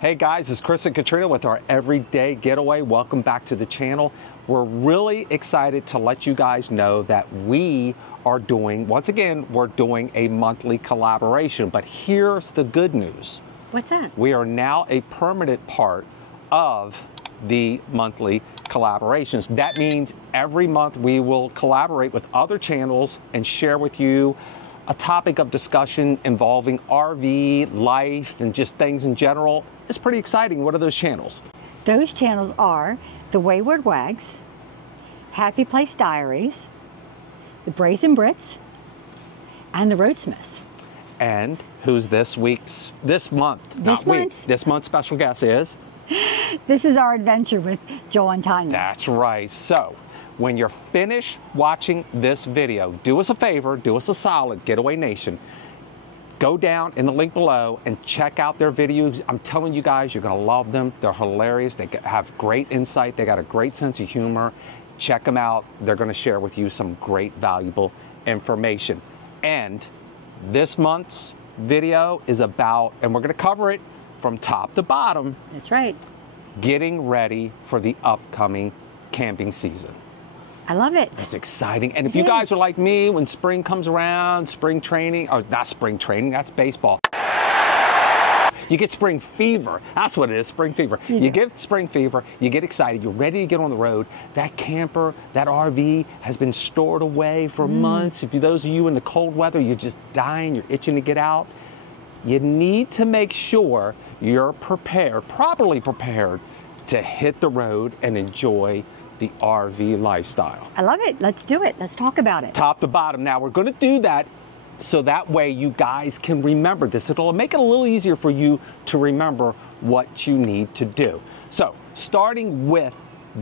Hey guys, it's Chris and Katrina with our Everyday Getaway. Welcome back to the channel. We're really excited to let you guys know that we are doing, once again, we're doing a monthly collaboration. But here's the good news. What's that? We are now a permanent part of the monthly collaborations. That means every month we will collaborate with other channels and share with you a topic of discussion involving RV, life, and just things in general. It's pretty exciting. What are those channels? Those channels are the Wayward Wags, Happy Place Diaries, the Brazen Brits, and the Roadsmiths. And who's this month's special guest is? This is our adventure with Joel and Tanya. That's right. So when you're finished watching this video, do us a favor, do us a solid, Getaway Nation. Go down in the link below and check out their videos. I'm telling you guys, you're gonna love them. They're hilarious. They have great insight. They got a great sense of humor. Check them out. They're gonna share with you some great, valuable information. And this month's video is about, and we're gonna cover it from top to bottom. That's right. Getting ready for the upcoming camping season. I love it. It's exciting. And if you guys are like me, when spring comes around, spring training, or not spring training, that's baseball. You get spring fever. That's what it is, spring fever. You get spring fever, you get excited, you're ready to get on the road. That camper, that RV has been stored away for months. If those of you in the cold weather, you're just dying, you're itching to get out. You need to make sure you're prepared, properly prepared, to hit the road and enjoy the RV lifestyle. I love it. Let's do it. Let's talk about it. Top to bottom. Now we're going to do that so that way you guys can remember this. It'll make it a little easier for you to remember what you need to do. So starting with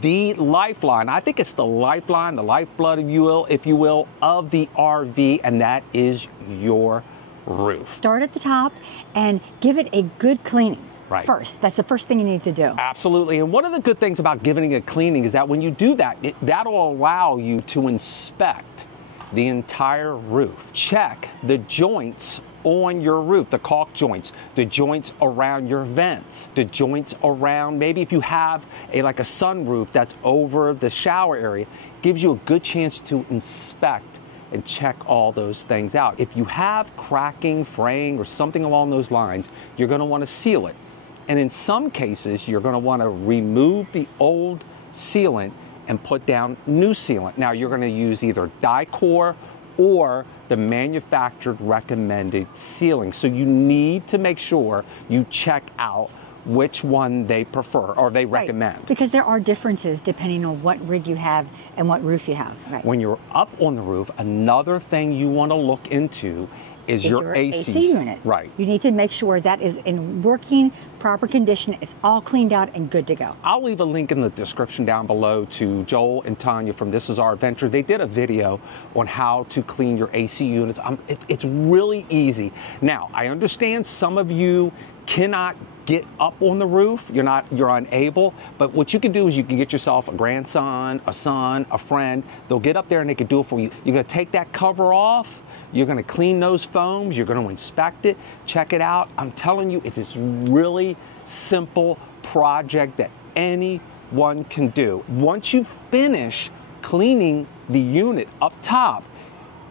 the lifeline, I think it's the lifeline, the lifeblood, if you will, of the RV, and that is your roof. Start at the top and give it a good cleaning. Right. First. That's the first thing you need to do. Absolutely. And one of the good things about giving it a cleaning is that when you do that, that'll allow you to inspect the entire roof. Check the joints on your roof, the caulk joints, the joints around your vents, the joints around, maybe if you have like a sunroof that's over the shower area, gives you a good chance to inspect and check all those things out. If you have cracking, fraying, or something along those lines, you're going to want to seal it. And in some cases, you're going to want to remove the old sealant and put down new sealant. Now, you're going to use either Dicor or the manufactured recommended sealing. So you need to make sure you check out which one they prefer or they recommend. Right. Because there are differences depending on what rig you have and what roof you have. Right. When you're up on the roof, another thing you want to look into is your AC unit. Right. You need to make sure that is in working, proper condition. It's all cleaned out and good to go. I'll leave a link in the description down below to Joel and Tanya from This Is Our Adventure. They did a video on how to clean your AC units. It's really easy. Now, I understand some of you cannot get up on the roof. You're unable, but what you can do is you can get yourself a grandson, a son, a friend. They'll get up there and they can do it for you. You're gonna take that cover off. You're going to clean those foams. You're going to inspect it, check it out. I'm telling you, it is really simple project that anyone can do. Once you finish cleaning the unit up top,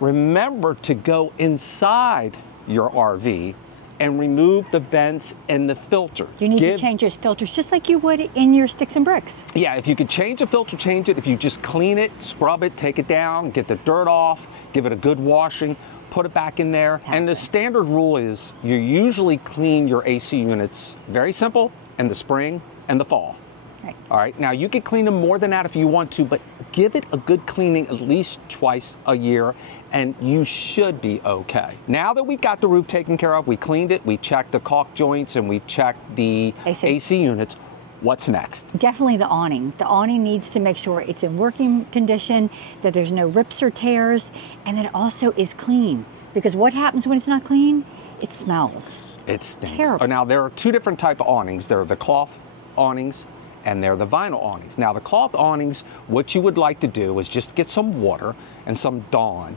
remember to go inside your RV and remove the vents and the filter. You need to change your filters just like you would in your sticks and bricks. Yeah, if you could change the filter, change it. If you just clean it, scrub it, take it down, get the dirt off, give it a good washing, put it back in there. And the standard rule is you usually clean your AC units, very simple, in the spring and the fall. Right. All right, now you can clean them more than that if you want to, but give it a good cleaning at least twice a year and you should be okay. Now that we've got the roof taken care of, we cleaned it, we checked the caulk joints and we checked the AC units, what's next? Definitely the awning. The awning needs to make sure it's in working condition, that there's no rips or tears, and that it also is clean. Because what happens when it's not clean? It smells. It stinks. Terrible. Now there are two different types of awnings. There are the cloth awnings and they're the vinyl awnings. Now the cloth awnings, what you would like to do is just get some water and some Dawn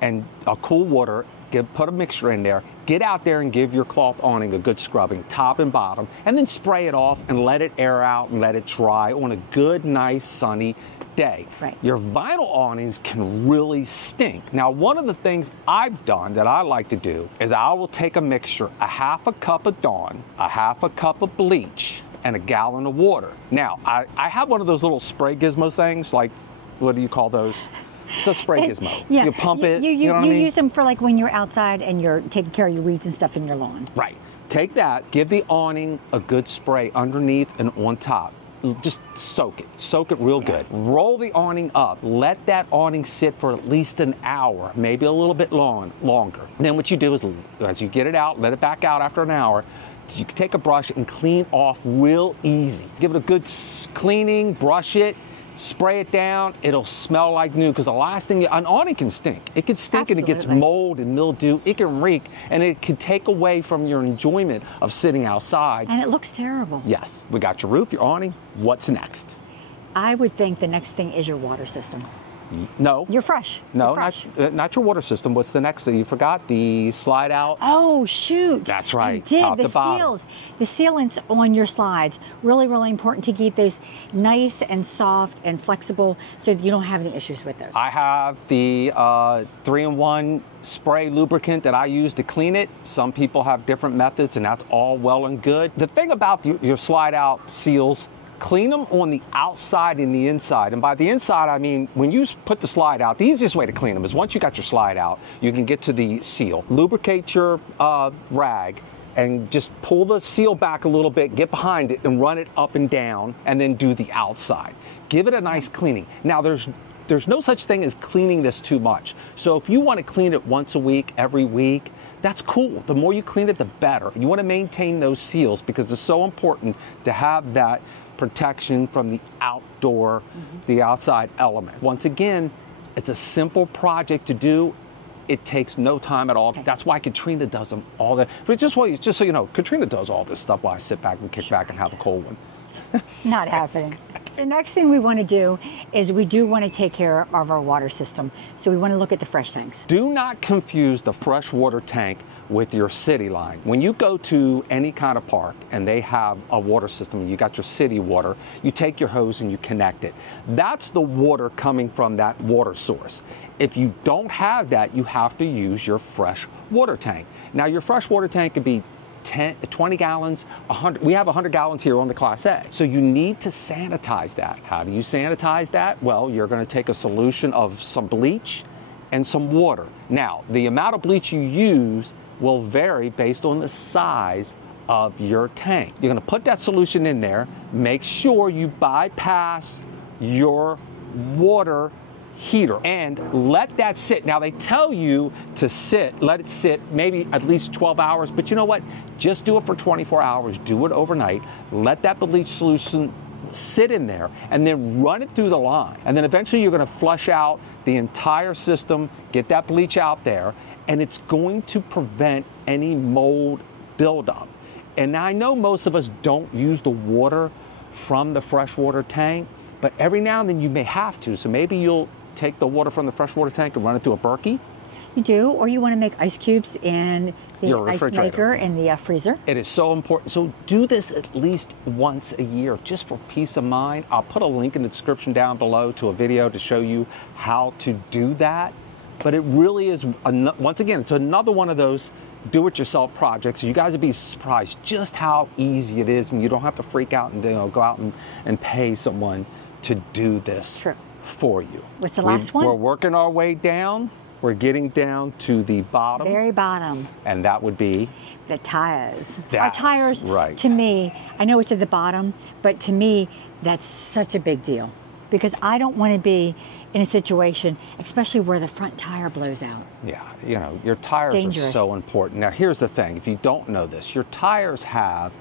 and cool water put a mixture in there, get out there and give your cloth awning a good scrubbing, top and bottom, and then spray it off and let it air out and let it dry on a good, nice, sunny day. Right. Your vinyl awnings can really stink. Now, one of the things I've done that I like to do is I will take a mixture, a half a cup of Dawn, a half a cup of bleach, and a gallon of water. Now, I have one of those little spray gizmo things, like, what do you call those? It's a spray gizmo. Yeah. You pump it, you know what I mean? use them for like when you're outside and you're taking care of your weeds and stuff in your lawn. Right. Take that, give the awning a good spray underneath and on top. Just soak it real good. Roll the awning up, let that awning sit for at least an hour, maybe a little bit longer. And then what you do is, as you get it out, let it back out after an hour, you can take a brush and clean off real easy. Give it a good cleaning, brush it, spray it down, it'll smell like new, because the last thing, an awning can stink. It can stink. Absolutely. And it gets mold and mildew, it can reek, and it can take away from your enjoyment of sitting outside. And it looks terrible. Yes, we got your roof, your awning, what's next? I would think the next thing is your water system. No. You're fresh. No, You're fresh. not your water system. What's the next thing? You forgot the slide out. Oh, shoot. That's right. I did. Top the to bottom. seals. The sealants on your slides. Really, really important to keep those nice and soft and flexible so that you don't have any issues with those. I have the 3-in-1 spray lubricant that I use to clean it. Some people have different methods, and that's all well and good. The thing about your slide out seals, clean them on the outside and the inside. And by the inside, I mean, when you put the slide out, the easiest way to clean them is once you got your slide out, you can get to the seal. Lubricate your rag and just pull the seal back a little bit, get behind it and run it up and down, and then do the outside. Give it a nice cleaning. Now, there's no such thing as cleaning this too much. So if you want to clean it once a week, every week, that's cool. The more you clean it, the better. You want to maintain those seals because it's so important to have that protection from the outdoor, the outside element. Once again, it's a simple project to do. It takes no time at all. Okay. That's why Katrina does them all that. But just so you know, Katrina does all this stuff while I sit back and kick back and have a cold one. Not happening. The next thing we want to do is we do want to take care of our water system. So we want to look at the fresh tanks. Do not confuse the freshwater tank with your city line. When you go to any kind of park and they have a water system, you got your city water, you take your hose and you connect it. That's the water coming from that water source. If you don't have that, you have to use your fresh water tank. Now, your fresh water tank could be 20 gallons, 100. We have 100 gallons here on the Class A. So you need to sanitize that. How do you sanitize that? Well, you're going to take a solution of some bleach and some water. Now, the amount of bleach you use will vary based on the size of your tank. You're going to put that solution in there. Make sure you bypass your water heater and let that sit. Now, they tell you to let it sit maybe at least 12 hours, but you know what? Just do it for 24 hours. Do it overnight. Let that bleach solution sit in there and then run it through the line. And then eventually you're going to flush out the entire system, get that bleach out there, and it's going to prevent any mold buildup. And I know most of us don't use the water from the freshwater tank, but every now and then you may have to. So maybe you'll take the water from the freshwater tank and run it through a Berkey. You do, or you want to make ice cubes in the ice maker in the freezer. It is so important. So do this at least once a year, just for peace of mind. I'll put a link in the description down below to a video to show you how to do that. But it really is, once again, it's another one of those do-it-yourself projects. You guys would be surprised just how easy it is, and you don't have to freak out and go out and pay someone to do this for you. What's the last one? We're working our way down. We're getting down to the bottom. Very bottom. And that would be? The tires. That's our tires, right. To me, I know it's at the bottom, but to me, that's such a big deal. Because I don't want to be in a situation, especially where the front tire blows out. Yeah, you know, your tires are so important. Now, here's the thing. If you don't know this, your tires have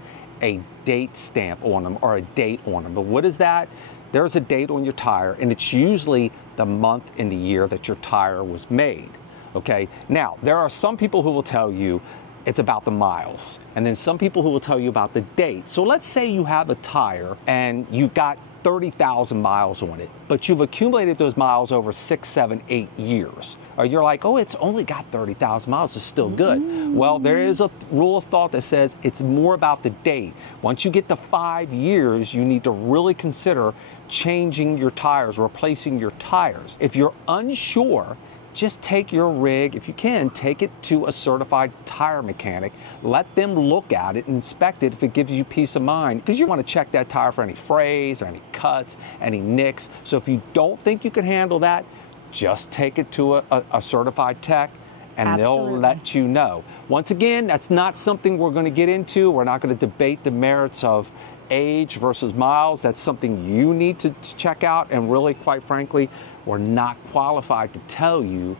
a date stamp on them or a date on them. But what is that? There's a date on your tire, and it's usually the month and the year that your tire was made. Okay? Now, there are some people who will tell you it's about the miles. And then some people who will tell you about the date. So let's say you have a tire and you've got 30,000 miles on it, but you've accumulated those miles over 6, 7, 8 years. Or you're like, oh, it's only got 30,000 miles, it's still good. Well, there is a rule of thought that says it's more about the date. Once you get to 5 years, you need to really consider changing your tires, replacing your tires. If you're unsure, just take your rig, if you can, take it to a certified tire mechanic. Let them look at it and inspect it if it gives you peace of mind, because you want to check that tire for any frays or any cuts, any nicks. So if you don't think you can handle that, just take it to a certified tech and they'll let you know. Once again, that's not something we're going to get into. We're not going to debate the merits of age versus miles. That's something you need to check out, and really, quite frankly, we're not qualified to tell you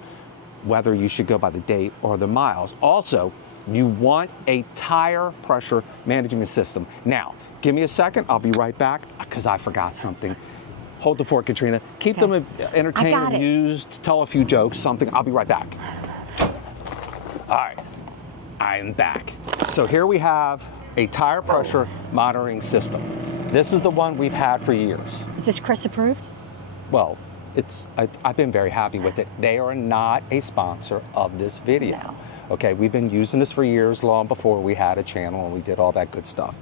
whether you should go by the date or the miles. Also, you want a tire pressure management system. Now, give me a second, I'll be right back, because I forgot something. Hold the fort, Katrina. Keep them entertained, amused, tell a few jokes, something. I'll be right back. All right, I'm back. So here we have a tire pressure monitoring system. This is the one we've had for years. Is this Chris approved? Well, I've been very happy with it. They are not a sponsor of this video. No. Okay, we've been using this for years, long before we had a channel and we did all that good stuff.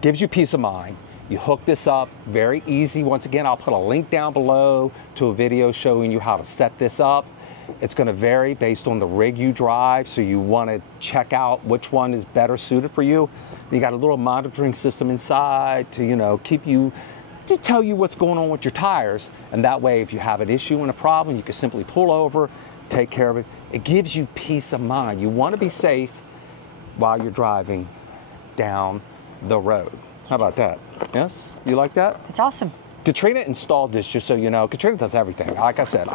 Gives you peace of mind. You hook this up, very easy. Once again, I'll put a link down below to a video showing you how to set this up. It's going to vary based on the rig you drive, so you want to check out which one is better suited for you. You got a little monitoring system inside to, you know, to tell you what's going on with your tires, and that way if you have an issue and a problem, you can simply pull over, take care of it. It gives you peace of mind. You want to be safe while you're driving down the road. How about that? Yes? You like that? It's awesome. Katrina installed this, just so you know. Katrina does everything. Like I said,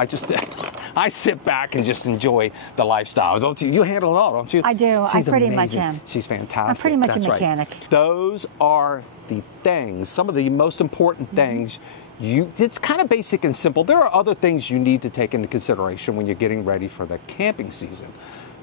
I sit back and just enjoy the lifestyle, don't you? You handle it all, don't you? I do. She's I pretty amazing. much am. She's fantastic. I'm pretty much That's a mechanic. Right. Those are the things, some of the most important things. It's kind of basic and simple. There are other things you need to take into consideration when you're getting ready for the camping season.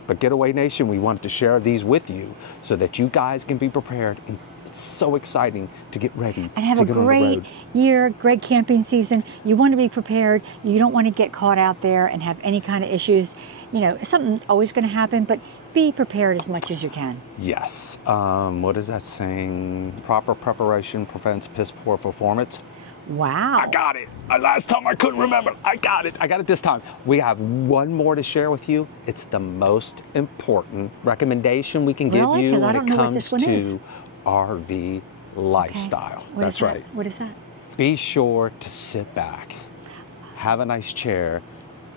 But Getaway Nation, we wanted to share these with you so that you guys can be prepared. And it's so exciting to get ready and have a great year, great camping season. You want to be prepared. You don't want to get caught out there and have any kind of issues. You know, something's always going to happen, but be prepared as much as you can. Yes. What is that saying? Proper preparation prevents piss poor performance. Wow. I got it. Last time I couldn't remember. I got it. I got it this time. We have one more to share with you. It's the most important recommendation we can give you when it comes to RV lifestyle. Okay. That's right. What is that? Be sure to sit back, have a nice chair,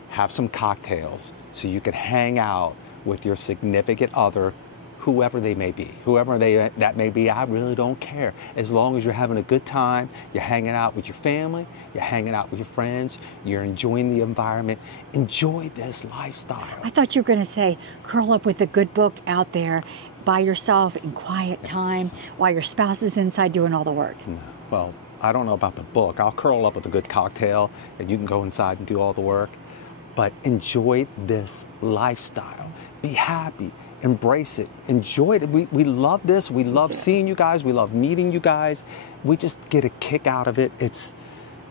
have some cocktails so you can hang out with your significant other, whoever they may be, that may be. I really don't care. As long as you're having a good time, you're hanging out with your family, you're hanging out with your friends, you're enjoying the environment. Enjoy this lifestyle. I thought you were going to say curl up with a good book out there by yourself in quiet time while your spouse is inside doing all the work. Well, I don't know about the book. I'll curl up with a good cocktail and you can go inside and do all the work. But enjoy this lifestyle. Be happy. Embrace it. Enjoy it. We love this. We love seeing you guys. We love meeting you guys. We just get a kick out of it.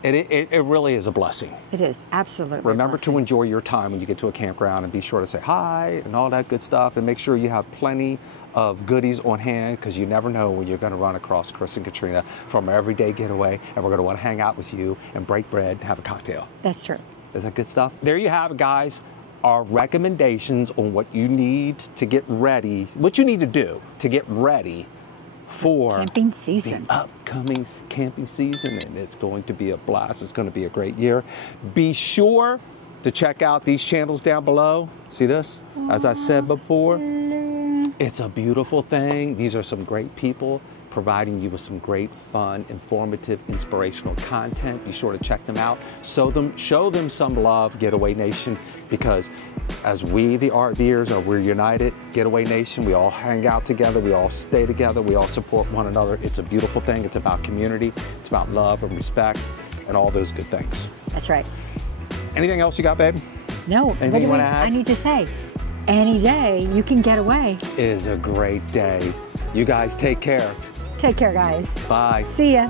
It really is a blessing. It is, absolutely. Remember to enjoy your time when you get to a campground, and be sure to say hi and all that good stuff, and make sure you have plenty of goodies on hand, because you never know when you're going to run across Chris and Katrina from Everyday Getaway, and we're going to want to hang out with you and break bread and have a cocktail. That's true. Is that good stuff? There you have it, guys. Our recommendations on what you need to get ready, what you need to do to get ready for camping season. The upcoming camping season, and it's going to be a blast. It's going to be a great year. Be sure to check out these channels down below. See this? As I said before, it's a beautiful thing. These are some great people providing you with some great, fun, informative, inspirational content. Be sure to check them out. Show them some love, Getaway Nation, because as we, the RVers, we're united, Getaway Nation, we all hang out together, we all stay together, we all support one another. It's a beautiful thing. It's about community. It's about love and respect and all those good things. That's right. Anything else you got, babe? No. Anything you want to add? I need to say, any day you can get away. Is a great day. You guys take care. Take care, guys. Bye. See ya.